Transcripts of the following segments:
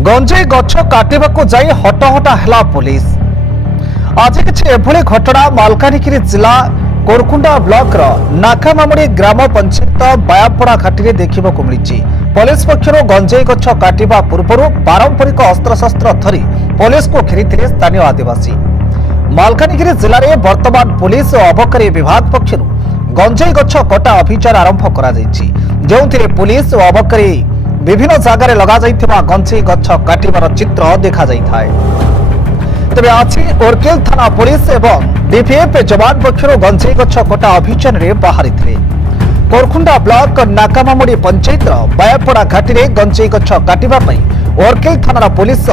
गंजेई गछ काटिबाकू जाई हटहटा हेला पुलिस। आज किछि एभली घटना मालकानगिरी जिला कोरकुंडा ब्लॉक नाकामामुड़ी ग्राम पंचायत बायापड़ा घाटी देखा मिली। पुलिस पक्षर गंजेई गछ काटिबा पूर्व पारंपरिक अस्त्रशस्त्र धरी पुलिस को घेरी स्थानीय आदिवासी। मालकानगिरी जिले में वर्तमान पुलिस और अबकारी विभाग पक्षर गंजेई गछ कटा अभियान आरंभ कर पुलिस और अबकारी विभिन्न जगार लगा गंजेई गछ काटिबार चित्र देखा जाए। तेबे आज ओरकेल थाना पुलिस एवं डीपीएफ जवान पक्षर गंजेई गछ कटा अभियान में बाहरी थे। कोरकुंडा ब्लॉक नाकामामुड़ी पंचायत बायापड़ा घाटी में गंजेई गछ काटिबा पई ओरकेल थाना पुलिस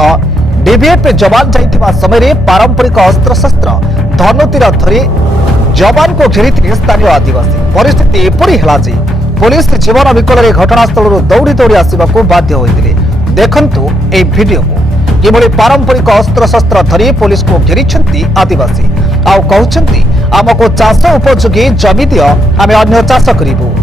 डीपीएफ जवान जाइथिबा समय पारंपरिक अस्त्रशस्त्र धनुतीर धरी जवान को घेरी स्थानीय आदिवासी। परिस्थिति एपरी है जे पुलिस जीवन विकल घटनास्थल दौड़ी दौड़ी आसवाक बाध्य होते। देखंतु ए वीडियो को किभली पारंपरिक अस्त्रशस्त्र धरी पुलिस को घेरी आदिवासी आउ कहते आमको चाष उपयोगी जमी दियो आम अन्य चाष करूँ।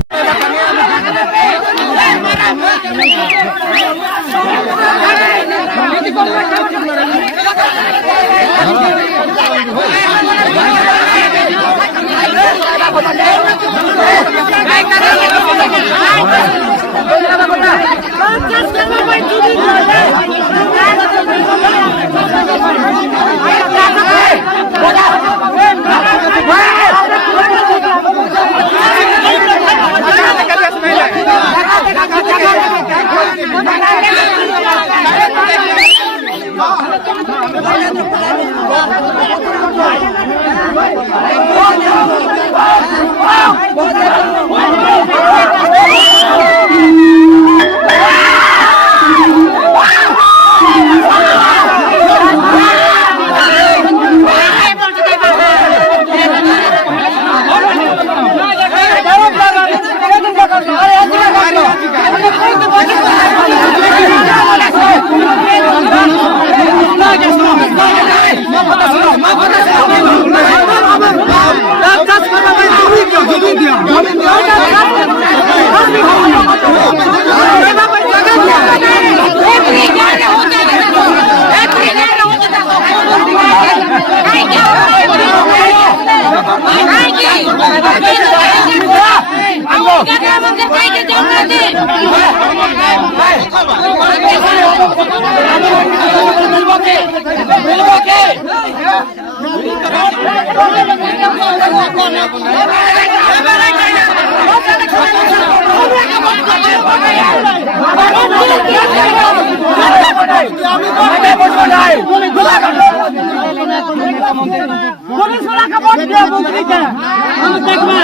पुलिस वाला का वोट दिया बुकरी का हम देखना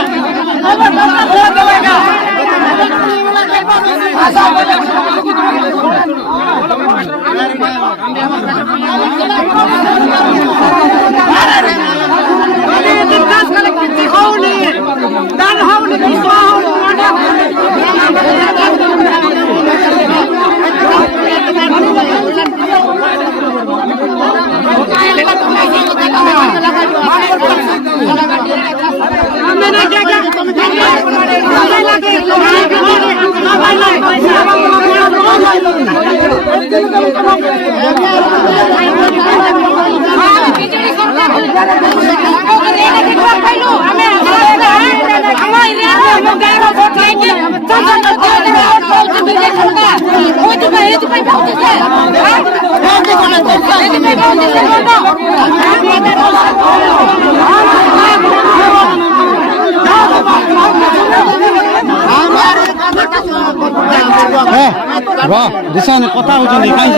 वाह ରିସା କଥା ହଉଛନ୍ତି କାହିଁ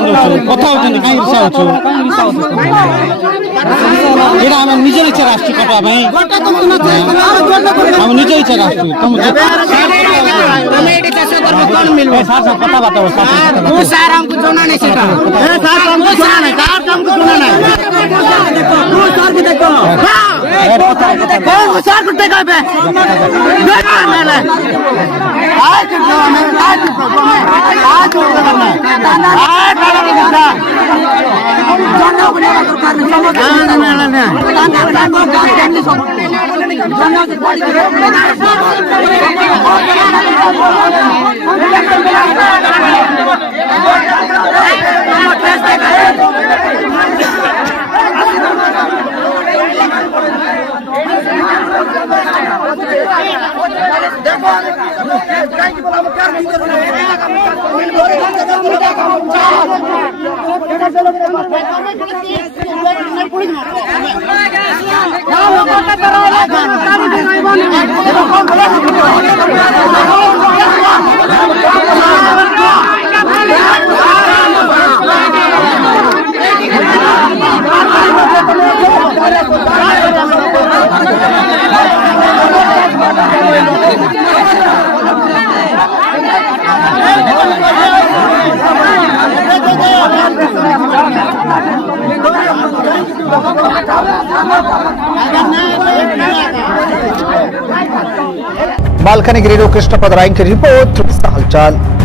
କଥା ହଉଛନ୍ତି କାହିଁ ରିସା ହଉଛୁ ଏଇଟା ଆମେ ନିଜ ଇଚ୍ଛାରେ ଆସିଛୁ କଟବା ପାଇଁ ଆମେ ନିଜ ଇଚ୍ଛାରେ ଆସିଛୁ ତମେ ଏଠି ଚାଷ କରିବ କଣ ମିଳିବ କଥାବାର୍ତ୍ତା ସାର୍ ଆମକୁ ଜଣା ନାହିଁ ସେଟା ସାର୍ ଆମକୁ ଜଣା ନାହିଁ ସାର୍ ଆମକୁ ଜଣା ନାହିଁ ସାର୍ କୁ ଦେଖ ଏବେ मालकानगिरी कृष्णपद राय की रिपोर्ट हालचाल।